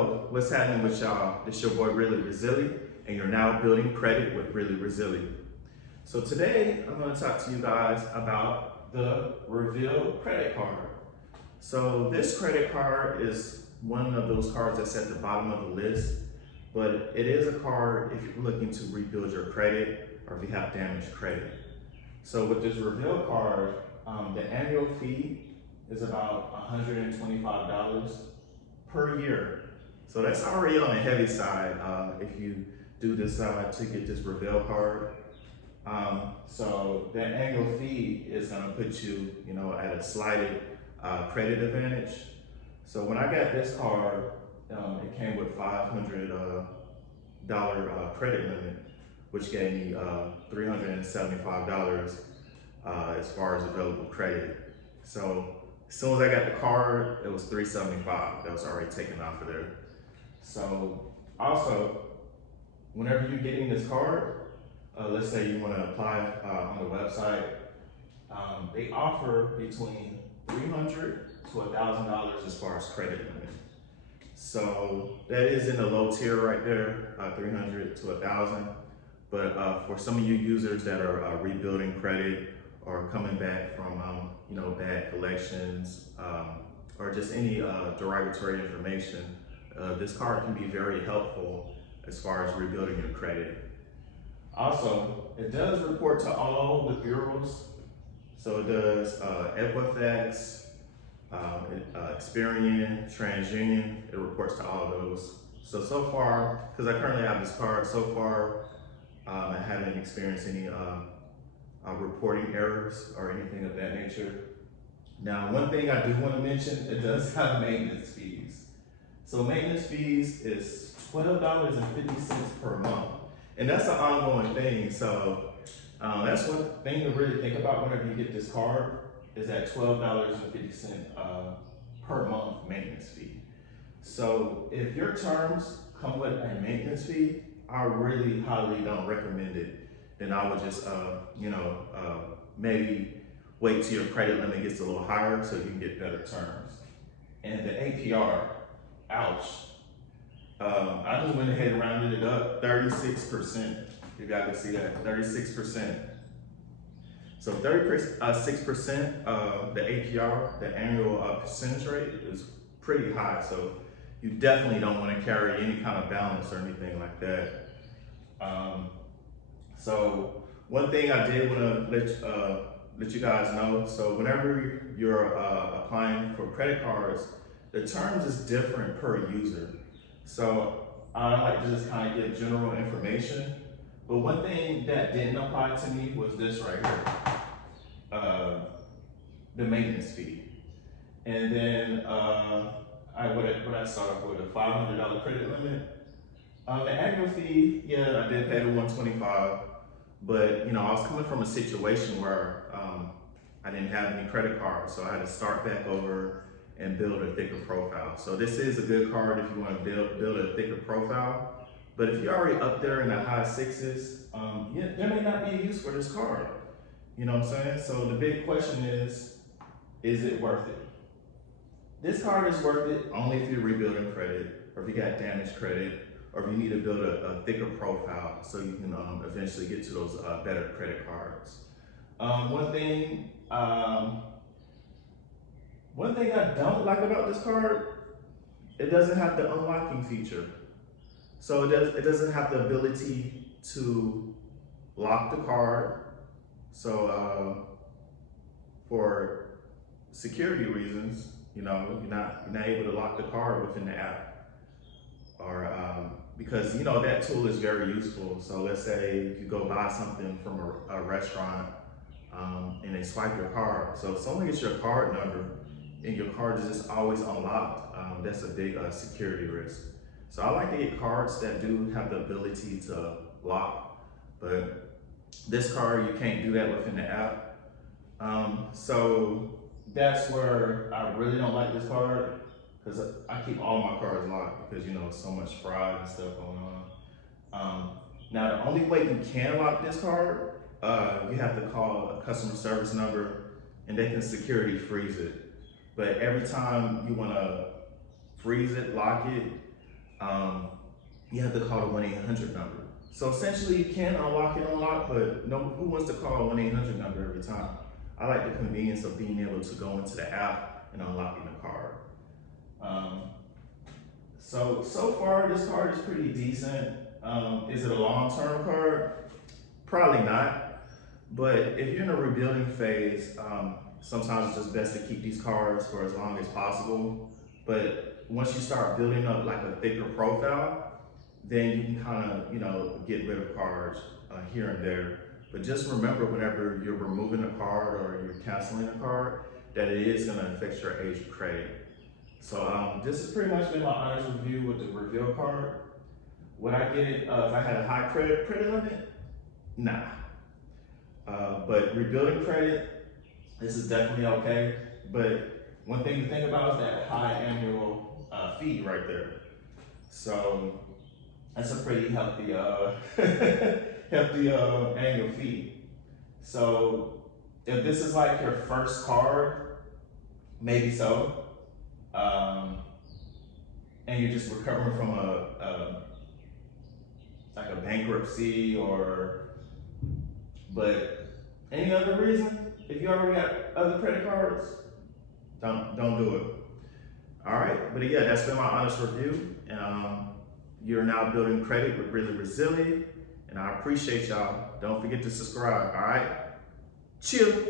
Yo, what's happening with y'all? It's your boy Really Resilient, and you're now building credit with Really Resilient. So today, I'm going to talk to you guys about the Revel Credit Card. So this credit card is one of those cards that's at the bottom of the list, but it is a card if you're looking to rebuild your credit or if you have damaged credit. So with this Revel card, the annual fee is about $125 per year. So that's already on the heavy side if you do decide to get this Revel card. So that annual fee is gonna put you, at a slighted credit advantage. So when I got this card, it came with $500 credit limit, which gave me $375 as far as available credit. So as soon as I got the card, it was $375. That was already taken off of there. So also, whenever you're getting this card, let's say you want to apply on the website, they offer between $300 to $1,000 as far as credit limit. So that is in the low tier right there, 300 to 1,000. But for some of you users that are rebuilding credit or coming back from bad collections or just any derogatory information, this card can be very helpful as far as rebuilding your credit. Also, it does report to all the bureaus. So it does Equifax, Experian, TransUnion. It reports to all those. So far, because I currently have this card, so far I haven't experienced any reporting errors or anything of that nature. Now, one thing I do want to mention, it does have maintenance fees. So maintenance fees is $12.50 per month. And that's an ongoing thing. So that's one thing to really think about whenever you get this card, is that $12.50 per month maintenance fee. So if your terms come with a maintenance fee, I really highly don't recommend it. Then I would just, maybe wait till your credit limit gets a little higher so you can get better terms. And the APR, ouch. I just went ahead and rounded it up, 36%. If y'all can see that, 36%. So 36% of the APR, the annual percentage rate, is pretty high. So you definitely don't want to carry any kind of balance or anything like that. So one thing I did want to let you guys know, so whenever you're applying for credit cards, the terms is different per user. So I like to just kind of give general information, but one thing that didn't apply to me was this right here, the maintenance fee. And then what I started off with a $500 credit limit. The annual fee, yeah, I did pay the $125, but I was coming from a situation where I didn't have any credit cards, so I had to start back over and build a thicker profile. So this is a good card if you want to build a thicker profile. But if you're already up there in the high sixes, there may not be a use for this card. You know what I'm saying? So the big question is it worth it? This card is worth it only if you're rebuilding credit, or if you got damaged credit, or if you need to build a thicker profile so you can eventually get to those better credit cards. One thing I don't like about this card, it doesn't have the unlocking feature. So it doesn't have the ability to lock the card. So for security reasons, you're not able to lock the card within the app, or because that tool is very useful. So let's say you go buy something from a restaurant and they swipe your card. So if someone gets your card number and your card is just always unlocked, that's a big security risk. So I like to get cards that do have the ability to lock, but this card, you can't do that within the app. So that's where I really don't like this card, because I keep all my cards locked because so much fraud and stuff going on. Now the only way you can lock this card, you have to call a customer service number and they can security freeze it. But every time you want to freeze it, lock it, you have to call the 1-800 number. So essentially you can unlock it, but who wants to call a 1-800 number every time? I like the convenience of being able to go into the app and unlocking the card. So far this card is pretty decent. Is it a long-term card? Probably not. But if you're in a rebuilding phase, sometimes it's just best to keep these cards for as long as possible. But once you start building up like a thicker profile, then you can kind of, get rid of cards here and there. But just remember, whenever you're removing a card or you're canceling a card, that it is going to affect your age of credit. So this has pretty much been my honest review with the Revel card. Would I get it if I had a high credit limit? Nah. But rebuilding credit, this is definitely okay. But one thing to think about is that high annual fee right there. So that's a pretty healthy, healthy annual fee. So if this is like your first card, maybe so. And you're just recovering from like a bankruptcy but any other reason, if you already got other credit cards, don't do it. All right, but yeah, that's been my honest review. You're now building credit with Really Resilient, and I appreciate y'all. Don't forget to subscribe, all right? Chill.